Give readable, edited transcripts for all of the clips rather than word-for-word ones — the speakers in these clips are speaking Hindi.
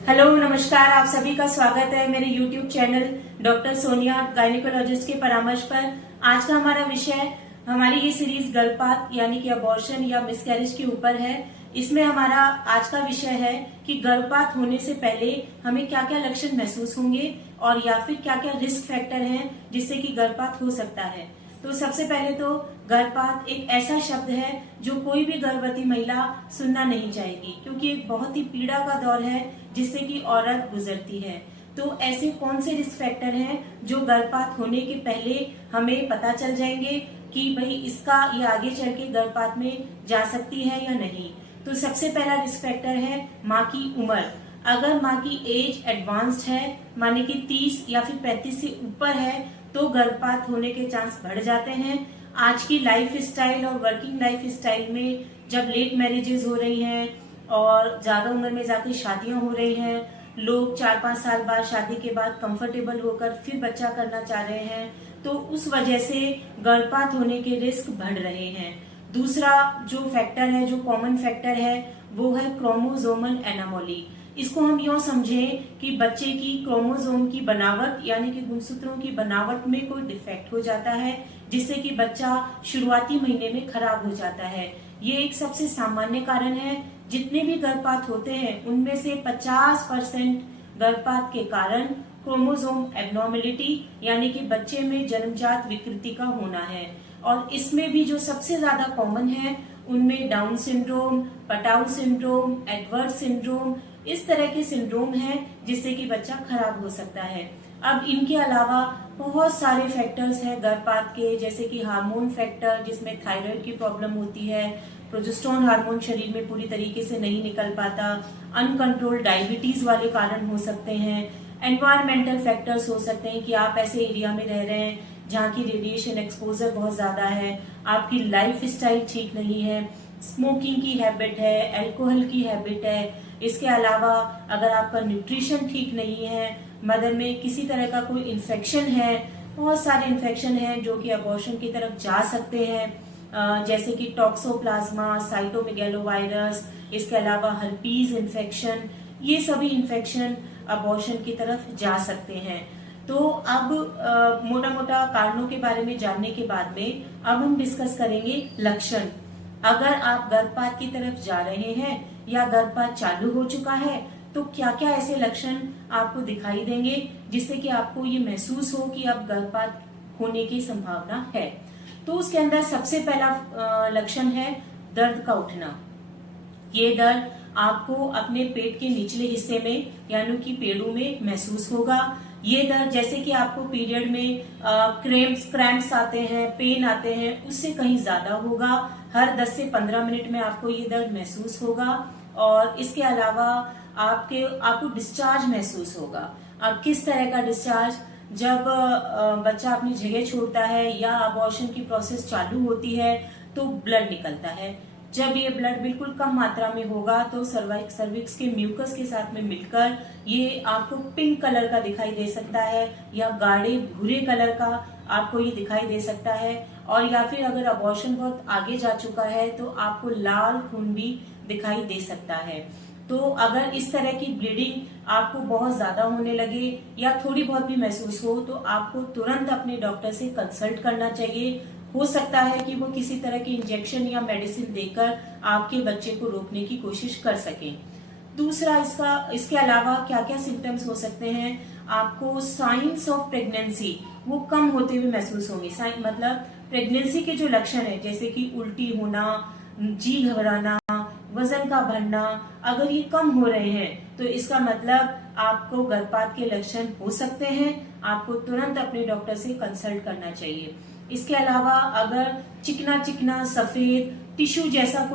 हेलो नमस्कार, आप सभी का स्वागत है मेरे YouTube channel doctor Sonia gynaecologist के परामर्श पर। आज का हमारा विषय, हमारी ये सीरीज गर्भपात यानी कि अबॉर्शन या मिसकैरेज के ऊपर है। इसमें हमारा आज का विषय है कि गर्भपात होने से पहले हमें क्या क्या लक्षण महसूस होंगे और या फिर क्या क्या रिस्क फैक्टर हैं जिससे कि गर्भपात हो सकता है। तो सबसे पहले तो गर्भपात एक ऐसा शब्द है जो कोई भी गर्भवती महिला सुनना नहीं चाहेगी, क्योंकि एक बहुत ही पीड़ा का दौर है जिससे कि औरत गुजरती है। तो ऐसे कौन से रिस्क फैक्टर हैं जो गर्भपात होने के पहले हमें पता चल जाएंगे कि भाई इसका ये आगे चल के गर्भपात में जा सकती है या नहीं। तो सबसे पहला रिस्क फैक्टर है माँ की उम्र। अगर माँ की एज एडवांस्ड है, माने कि 30 या फिर 35 से ऊपर है, तो गर्भपात होने के चांस बढ़ जाते हैं। आज की लाइफ स्टाइल और वर्किंग लाइफ स्टाइल में जब लेट मैरिजेस हो रही हैं और ज्यादा उम्र में जाके शादियां हो रही हैं, लोग 4-5 साल बाद शादी के बाद कंफर्टेबल होकर फिर बच्चा करना चाह रहे हैं, तो उस वजह से गर्भपात होने के रिस्क बढ़ रहे हैं। दूसरा जो फैक्टर है, जो कॉमन फैक्टर है, वो है क्रोमोसोमल एनामोली। इसको हम यूं समझें कि बच्चे की क्रोमोसोम की बनावट यानी कि गुणसूत्रों की बनावट में कोई डिफेक्ट हो जाता है, जिससे कि बच्चा शुरुआती महीने में खराब हो जाता है। ये एक सबसे सामान्य कारण है। जितने भी गर्भपात होते हैं उनमें से 50% गर्भपात के कारण क्रोमोसोम एबनॉर्मेलिटी यानी कि बच्चे में जन्मजात विकृति का होना है। और इसमें भी जो सबसे ज्यादा कॉमन है उनमें down syndrome, Patau syndrome, Edward syndrome, इस तरह के सिंड्रोम है जिससे कि बच्चा खराब हो सकता है। अब इनके अलावा बहुत सारे फैक्टर्स हैं गर्भपात के, जैसे कि हार्मोन फैक्टर, जिसमें थायराइड की प्रॉब्लम होती है, प्रोजेस्टेरोन हार्मोन शरीर में पूरी तरीके से नहीं निकल पाता, अनकंट्रोल्ड डायबिटीज वाले कारण हो सकते हैं, एनवायरमेंटल फैक्टर्स हो सकते हैं कि आप ऐसे एरिया में रह रहे हैं जहाँ की रेडिएशन एक्सपोजर बहुत ज्यादा है, आपकी लाइफ स्टाइल ठीक नहीं है, स्मोकिंग की हैबिट है, अल्कोहल की हैबिट है। इसके अलावा अगर आपका न्यूट्रिशन ठीक नहीं है, मदर में किसी तरह का कोई इन्फेक्शन है, बहुत सारे इन्फेक्शन हैं जो कि अबॉर्शन की तरफ जा सकते हैं, जैसे कि टॉक्सोप्लाज्मा, साइटोमेगेलोवायरस, इसके अलावा हर्पीज इन्फेक्शन, ये सभी इन्फेक्शन अबॉर्शन की तरफ जा सकते हैं। तो अब मोटा मोटा कारणों के बारे में जानने के बाद में अब हम डिस्कस करेंगे लक्षण। अगर आप गर्भपात की तरफ जा रहे हैं या गर्भपात चालू हो चुका है, तो क्या क्या ऐसे लक्षण आपको दिखाई देंगे जिससे कि आपको ये महसूस हो कि अब गर्भपात होने की संभावना है। तो उसके अंदर सबसे पहला लक्षण है दर्द का उठना। ये दर्द आपको अपने पेट के निचले हिस्से में यानी कि पेड़ों में महसूस होगा। ये दर्द जैसे कि आपको पीरियड में क्रैम्प्स आते हैं, पेन आते हैं, उससे कहीं ज्यादा होगा। हर 10 से 15 मिनट में आपको ये दर्द महसूस होगा। और इसके अलावा आपको डिस्चार्ज महसूस होगा। अब किस तरह का डिस्चार्ज? जब बच्चा अपनी जगह छोड़ता है या अबॉर्शन की प्रोसेस चालू होती है तो ब्लड निकलता है। जब ये ब्लड बिल्कुल कम मात्रा में होगा तो सर्विक्स के म्यूकस के साथ में मिलकर ये आपको पिंक कलर का दिखाई दे सकता है या गाढ़े भूरे कलर का आपको ये दिखाई दे सकता है। और या फिर अगर अबॉर्शन बहुत आगे जा चुका है तो आपको लाल खून भी दिखाई दे सकता है। तो अगर इस तरह की ब्लीडिंग आपको बहुत ज्यादा होने लगे या थोड़ी बहुत भी महसूस हो तो आपको तुरंत अपने डॉक्टर से कंसल्ट करना चाहिए। हो सकता है कि वो किसी तरह की इंजेक्शन या मेडिसिन देकर आपके बच्चे को रोकने की कोशिश कर सकें। दूसरा, इसके अलावा क्या क्या सिम्टम्स हो सकते हैं? आपको साइंस ऑफ प्रेगनेंसी वो कम होते हुए महसूस होंगे। मतलब प्रेगनेंसी के जो लक्षण है, जैसे कि उल्टी होना, जी घबराना, वजन का बढ़ना, अगर ये कम हो रहे हैं तो इसका मतलब आपको गर्भपात के लक्षण हो सकते हैं। आपको तुरंत अपने डॉक्टर से कंसल्ट करना चाहिए। इसके अलावा अगर चिकना चिकना सफेद टिश्यू जैसा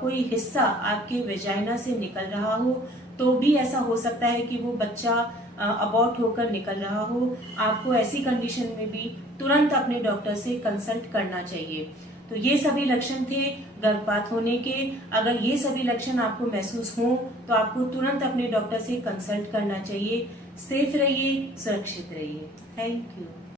कोई हिस्सा आपके वेजाइना से निकल रहा हो तो भी ऐसा हो सकता है कि वो बच्चा अबॉर्ट होकर निकल रहा हो। आपको ऐसी कंडीशन में भी तुरंत अपने डॉक्टर से कंसल्ट करना चाहिए। तो ये सभी लक्षण थे गर्भपात होने के। अगर ये सभी लक्षण आपको महसूस हो तो आपको तुरंत अपने डॉक्टर से कंसल्ट करना चाहिए। सेफ रहिए, सुरक्षित रहिए। Thank you.